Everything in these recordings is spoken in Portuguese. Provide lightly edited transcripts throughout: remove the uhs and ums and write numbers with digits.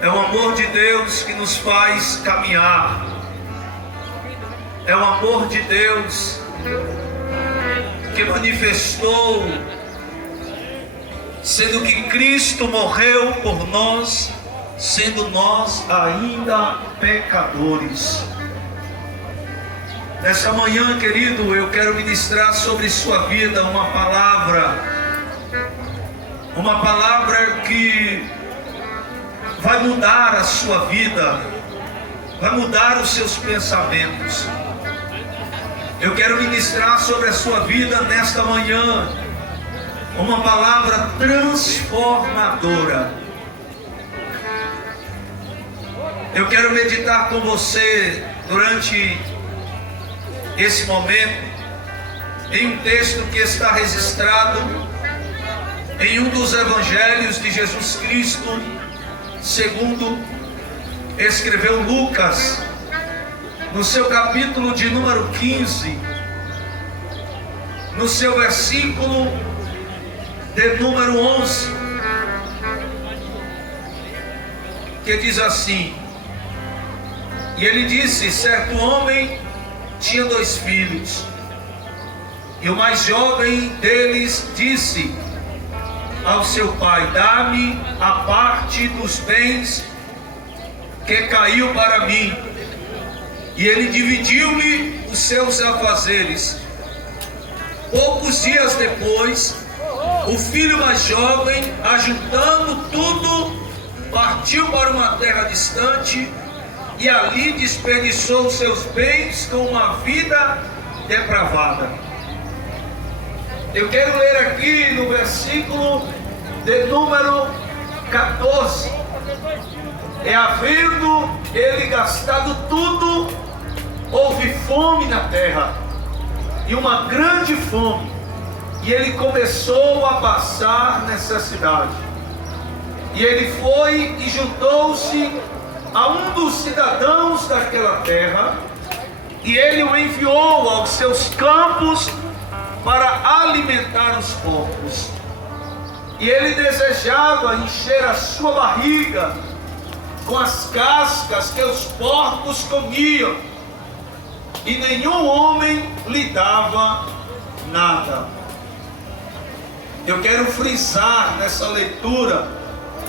É o amor de Deus que nos faz caminhar. É o amor de Deus que manifestou, sendo que Cristo morreu por nós, sendo nós ainda pecadores. Nessa manhã, querido, eu quero ministrar sobre sua vida uma palavra que vai mudar a sua vida, vai mudar os seus pensamentos. Eu quero ministrar sobre a sua vida nesta manhã uma palavra transformadora. Eu quero meditar com você durante esse momento em um texto que está registrado em um dos evangelhos de Jesus Cristo, segundo escreveu Lucas, no seu capítulo de número 15, no seu versículo de número 11, que diz assim: e ele disse: certo homem tinha 2 filhos, e o mais jovem deles disse ao seu pai: dá-me a parte dos bens que caiu para mim. E ele dividiu-lhe os seus afazeres. Poucos dias depois, o filho mais jovem, ajuntando tudo, partiu para uma terra distante e ali desperdiçou seus bens com uma vida depravada. Eu quero ler aqui no versículo de número 14. E havendo ele gastado tudo, houve fome na terra, e uma grande fome, e ele começou a passar necessidade. E ele foi e juntou-se a um dos cidadãos daquela terra, e ele o enviou aos seus campos para alimentar os porcos. E ele desejava encher a sua barriga com as cascas que os porcos comiam, e nenhum homem lhe dava nada. Eu quero frisar nessa leitura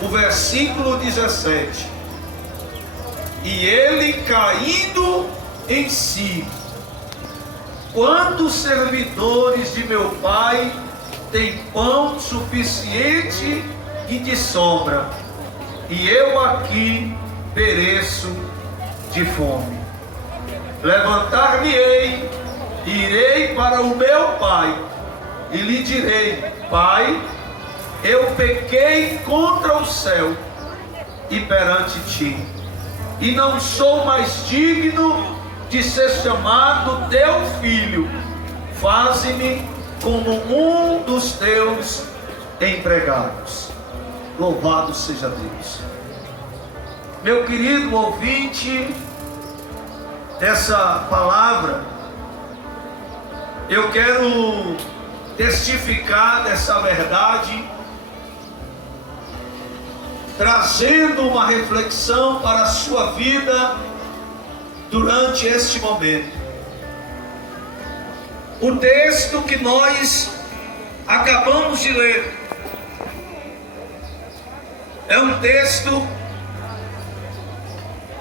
o versículo 17. E ele, caindo em si: quantos servidores de meu pai têm pão suficiente e de sobra, e eu aqui pereço de fome? Levantar-me-ei, irei para o meu pai, e lhe direi: Pai, eu pequei contra o céu e perante ti, e não sou mais digno de ser chamado teu filho. Faze-me como um dos teus empregados. Louvado seja Deus. Meu querido ouvinte dessa palavra, eu quero testificar dessa verdade, trazendo uma reflexão para a sua vida durante este momento. O texto que nós acabamos de ler é um texto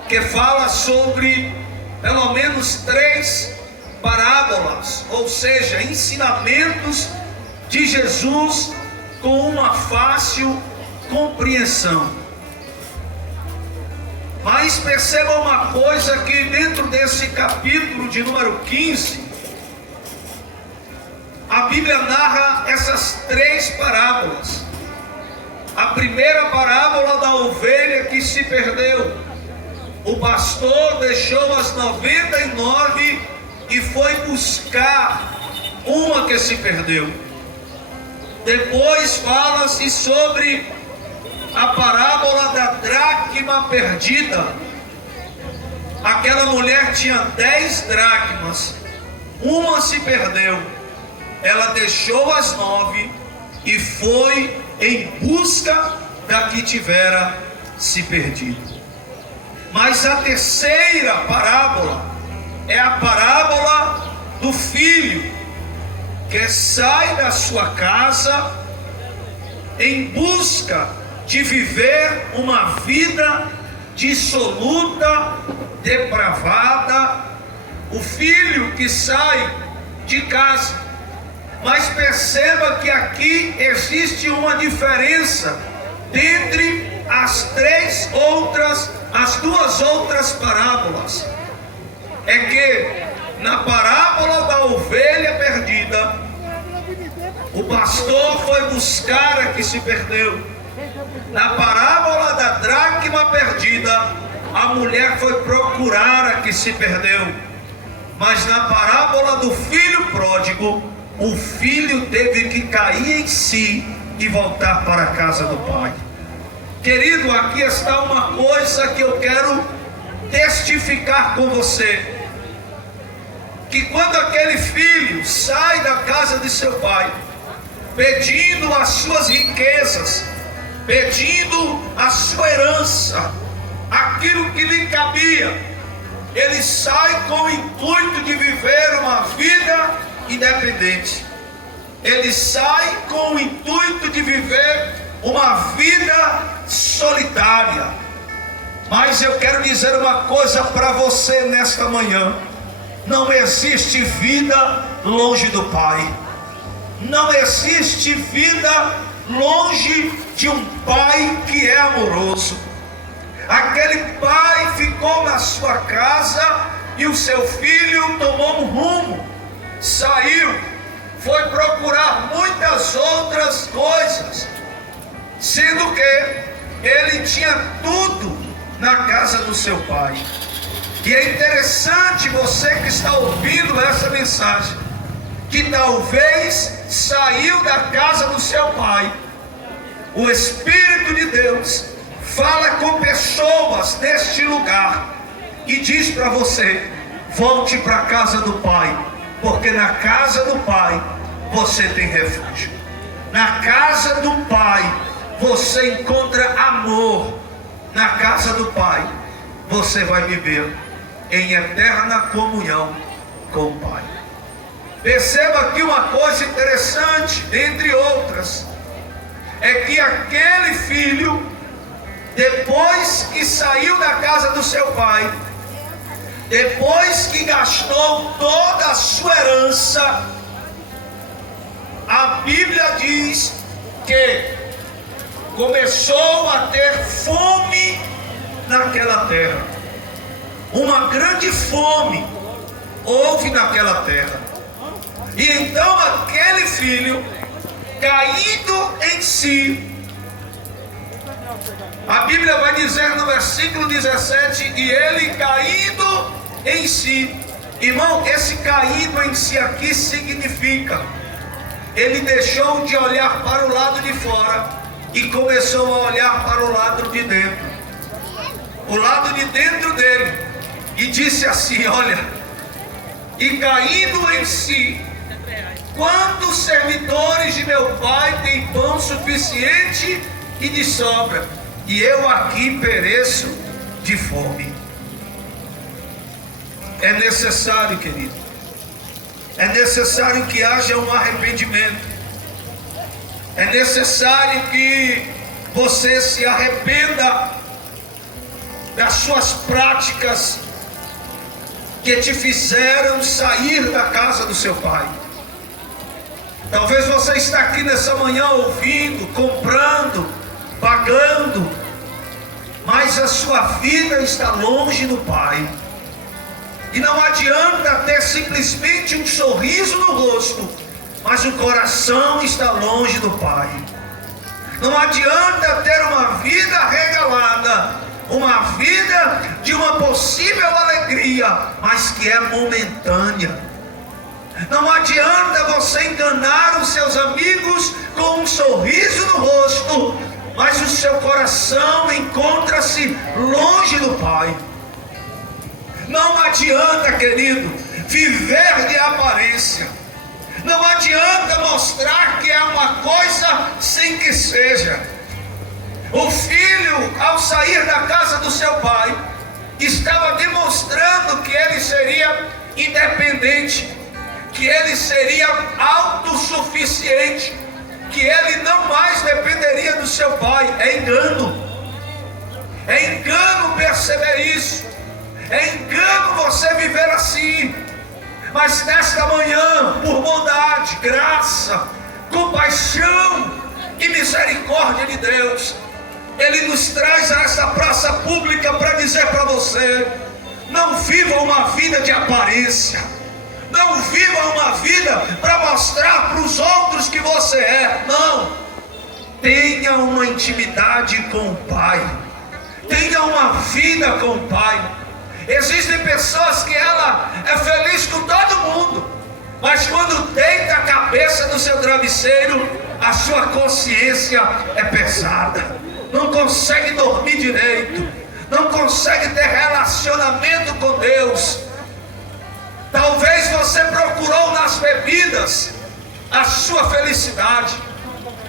que fala sobre pelo menos 3 parábolas, ou seja, ensinamentos de Jesus com uma fácil compreensão. Mas perceba uma coisa, que dentro desse capítulo de número 15, a Bíblia narra essas 3 parábolas. A primeira parábola da ovelha que se perdeu. O pastor deixou as 99 e foi buscar uma que se perdeu. Depois fala-se sobre a parábola da dracma perdida. Aquela mulher tinha 10 dracmas, uma se perdeu. Ela deixou as 9 e foi em busca da que tivera se perdido. Mas a terceira parábola é a parábola do filho que sai da sua casa em busca de viver uma vida dissoluta, depravada. O filho que sai de casa. Mas perceba que aqui existe uma diferença entre as duas outras parábolas. É que na parábola da ovelha perdida, o pastor foi buscar a que se perdeu. Na parábola da dracma perdida, a mulher foi procurar a que se perdeu. Mas na parábola do filho pródigo, o filho teve que cair em si e voltar para a casa do pai. Querido, aqui está uma coisa que eu quero testificar com você. Que quando aquele filho sai da casa de seu pai, pedindo as suas riquezas, pedindo a sua herança, aquilo que lhe cabia, ele sai com o intuito de viver uma vida independente. Ele sai com o intuito de viver uma vida solitária. Mas eu quero dizer uma coisa para você nesta manhã: não existe vida longe do Pai. Não existe vida longe de um Pai que é amoroso. Aquele pai ficou na sua casa e o seu filho tomou um rumo, saiu, foi procurar muitas outras coisas, sendo que ele tinha tudo na casa do seu pai. E é interessante você que está ouvindo essa mensagem, que talvez saiu da casa do seu pai. O Espírito de Deus fala com pessoas neste lugar e diz para você: volte para a casa do pai, porque na casa do pai você tem refúgio. Na casa do pai você encontra amor. Na casa do pai você vai viver em eterna comunhão com o pai. Perceba aqui uma coisa interessante, entre outras, é que aquele filho, depois que saiu da casa do seu pai, depois que gastou toda a sua herança, a Bíblia diz que começou a ter fome naquela terra. Uma grande fome houve naquela terra. E então aquele filho, caído em si, a Bíblia vai dizer no versículo 17: e ele caído em si. Irmão, esse caído em si aqui significa, ele deixou de olhar para o lado de fora e começou a olhar para o lado de dentro. O lado de dentro dele. E disse assim: olha, e caindo em si, quantos servidores de meu pai têm pão suficiente e de sobra, e eu aqui pereço de fome? É necessário, querido, é necessário que haja um arrependimento. É necessário que você se arrependa das suas práticas que te fizeram sair da casa do seu pai. Talvez você está aqui nessa manhã ouvindo, comprando, pagando, mas a sua vida está longe do pai. E não adianta ter simplesmente um sorriso no rosto, mas o coração está longe do pai. Não adianta ter uma vida regalada, uma vida de uma possível alegria, mas que é momentânea. Não adianta você enganar os seus amigos com um sorriso no rosto, mas o seu coração encontra-se longe do pai. Não adianta, querido, viver de aparência. Não adianta mostrar que é uma coisa sem que seja. O filho filho, ao sair da casa do seu pai, estava demonstrando que ele seria independente, que ele seria autossuficiente, que ele não mais dependeria do seu pai. É engano perceber isso, é engano você viver assim. Mas nesta manhã, por bondade, graça, compaixão e misericórdia de Deus, Ele nos traz a essa praça pública para dizer para você: não viva uma vida de aparência, não viva uma vida para mostrar para os outros que você é. Não, tenha uma intimidade com o Pai, tenha uma vida com o Pai. Existem pessoas que ela é feliz com todo mundo, mas quando deita a cabeça no seu travesseiro, a sua consciência é pesada, não consegue dormir direito, não consegue ter relacionamento com Deus. Talvez você procurou nas bebidas a sua felicidade,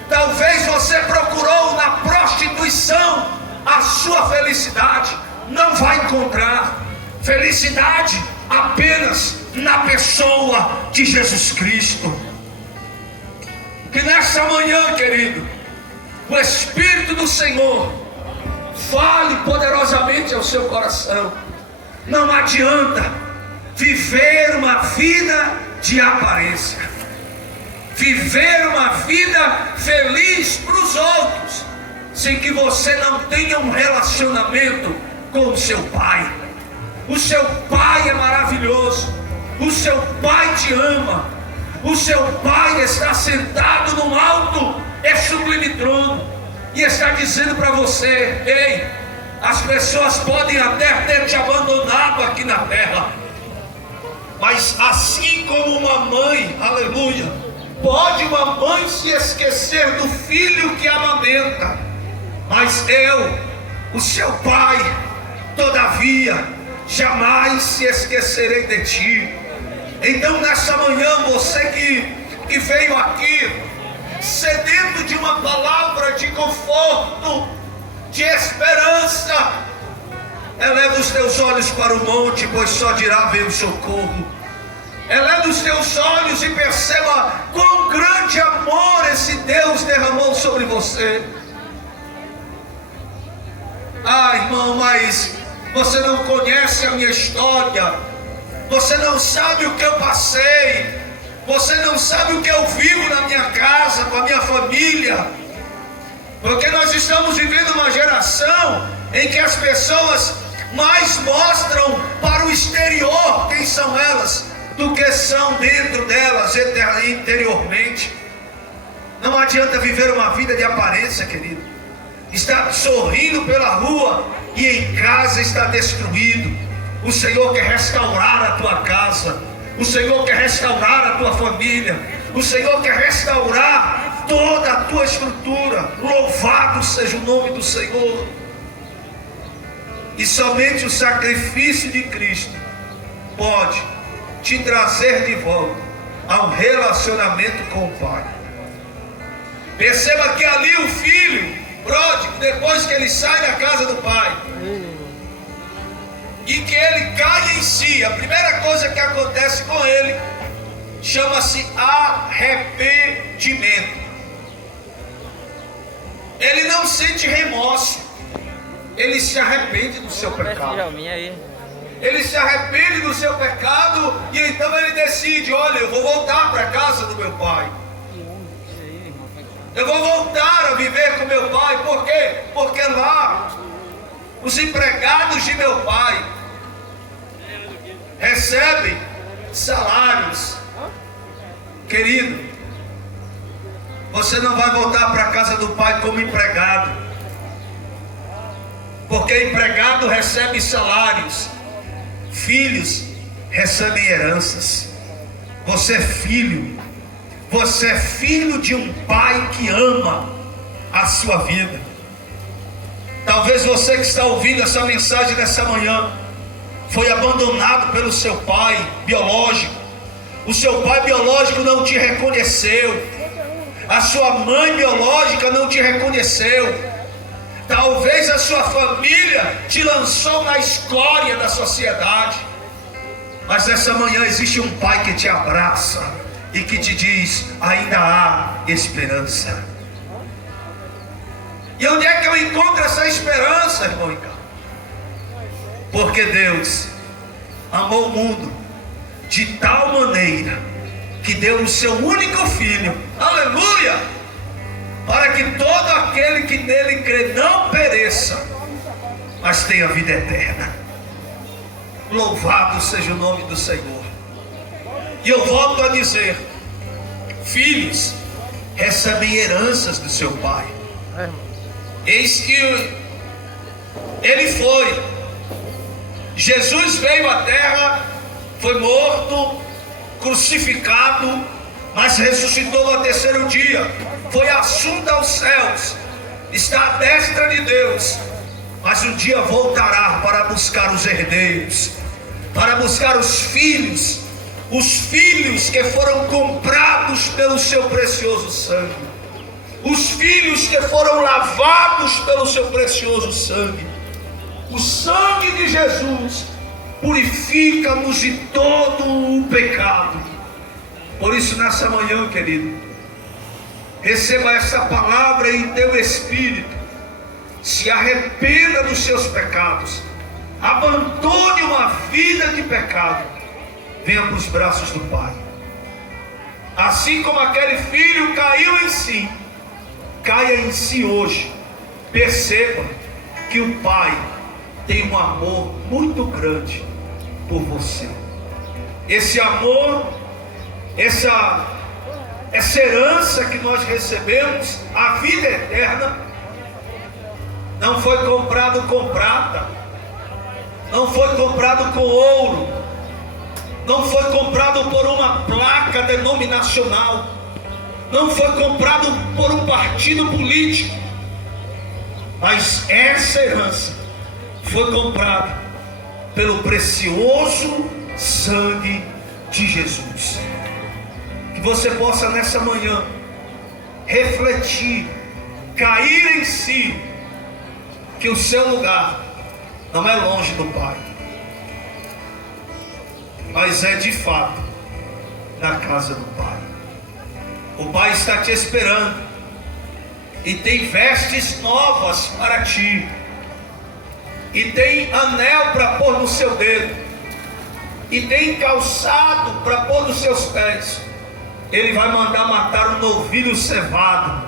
talvez você procurou na prostituição a sua felicidade. Não vai encontrar felicidade apenas na pessoa de Jesus Cristo. Que nessa manhã, querido, o Espírito do Senhor fale poderosamente ao seu coração. Não adianta viver uma vida de aparência, viver uma vida feliz para os outros, sem que você não tenha um relacionamento com o seu Pai. O seu Pai é maravilhoso, o seu Pai te ama, o seu Pai está sentado num alto e sublime trono e está dizendo para você: ei, as pessoas podem até ter te abandonado aqui na terra, mas assim como uma mãe, aleluia, pode uma mãe se esquecer do filho que amamenta, mas eu, o seu Pai, todavia jamais se esquecerei de ti. Então nessa manhã, você que veio aqui sedento de uma palavra de conforto, de esperança, eleva os teus olhos para o monte, pois só dirá vem o socorro. Eleva os teus olhos e perceba quão grande amor esse Deus derramou sobre você. Ah, irmão, mas você não conhece a minha história, você não sabe o que eu passei, você não sabe o que eu vivo na minha casa, com a minha família, porque nós estamos vivendo uma geração em que as pessoas mais mostram para o exterior quem são elas, do que são dentro delas interiormente. Não adianta viver uma vida de aparência, querido. Está sorrindo pela rua e em casa está destruído. O Senhor quer restaurar a tua casa, o Senhor quer restaurar a tua família, o Senhor quer restaurar toda a tua estrutura. Louvado seja o nome do Senhor. E somente o sacrifício de Cristo pode te trazer de volta a um relacionamento com o Pai. Perceba que ali o filho pródigo, depois que ele sai da casa do pai e que ele cai em si, a primeira coisa que acontece com ele chama-se arrependimento. Ele não sente remorso, ele se arrepende do seu pecado. Ele se arrepende do seu pecado e então ele decide: olha, eu vou voltar para a casa do meu pai. Eu vou voltar a viver com meu pai. Por quê? Porque lá os empregados de meu pai recebem salários. Querido, você não vai voltar para a casa do pai como empregado, porque empregado recebe salários, filhos recebem heranças. Você é filho. Você é filho de um pai que ama a sua vida. Talvez você que está ouvindo essa mensagem nessa manhã foi abandonado pelo seu pai biológico. O seu pai biológico não te reconheceu. A sua mãe biológica não te reconheceu. Talvez a sua família te lançou na escória da sociedade. Mas nessa manhã existe um Pai que te abraça e que te diz: ainda há esperança. E onde é que eu encontro essa esperança, irmão? Porque Deus amou o mundo de tal maneira que deu o seu único filho, aleluia, para que todo aquele que nele crê não pereça, mas tenha vida eterna. Louvado seja o nome do Senhor. E eu volto a dizer: filhos recebem heranças do seu pai. Eis que Jesus veio à terra, foi morto, crucificado, mas ressuscitou no terceiro dia, foi assunto aos céus, está à destra de Deus, mas um dia voltará para buscar os herdeiros, para buscar os filhos que foram comprados pelo seu precioso sangue, os filhos que foram lavados pelo seu precioso sangue. O sangue de Jesus purifica-nos de todo o pecado. Por isso, nessa manhã, querido, receba essa palavra em teu espírito. Se arrependa dos seus pecados, abandone uma vida de pecado, venha para os braços do Pai. Assim como aquele filho caiu em si, caia em si hoje. Perceba que o Pai tem um amor muito grande por você. Esse amor, essa herança que nós recebemos, a vida eterna, não foi comprado com prata, não foi comprado com ouro, não foi comprado por uma placa denominacional, não foi comprado por um partido político, mas essa herança foi comprada pelo precioso sangue de Jesus. Que você possa nessa manhã refletir, cair em si, que o seu lugar não é longe do Pai, mas é de fato na casa do Pai. O Pai está te esperando e tem vestes novas para ti, e tem anel para pôr no seu dedo, e tem calçado para pôr nos seus pés. Ele vai mandar matar um novilho cevado,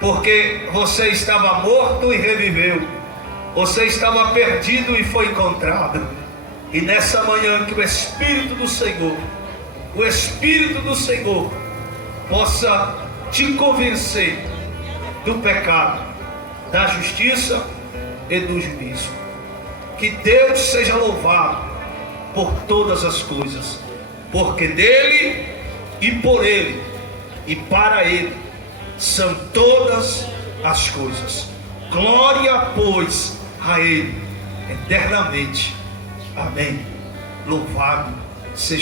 porque você estava morto e reviveu, você estava perdido e foi encontrado. E nessa manhã que o Espírito do Senhor possa te convencer do pecado, da justiça e do juízo. Que Deus seja louvado por todas as coisas, porque dele e por ele e para ele são todas as coisas. Glória, pois, a ele eternamente. Amém. Louvado seja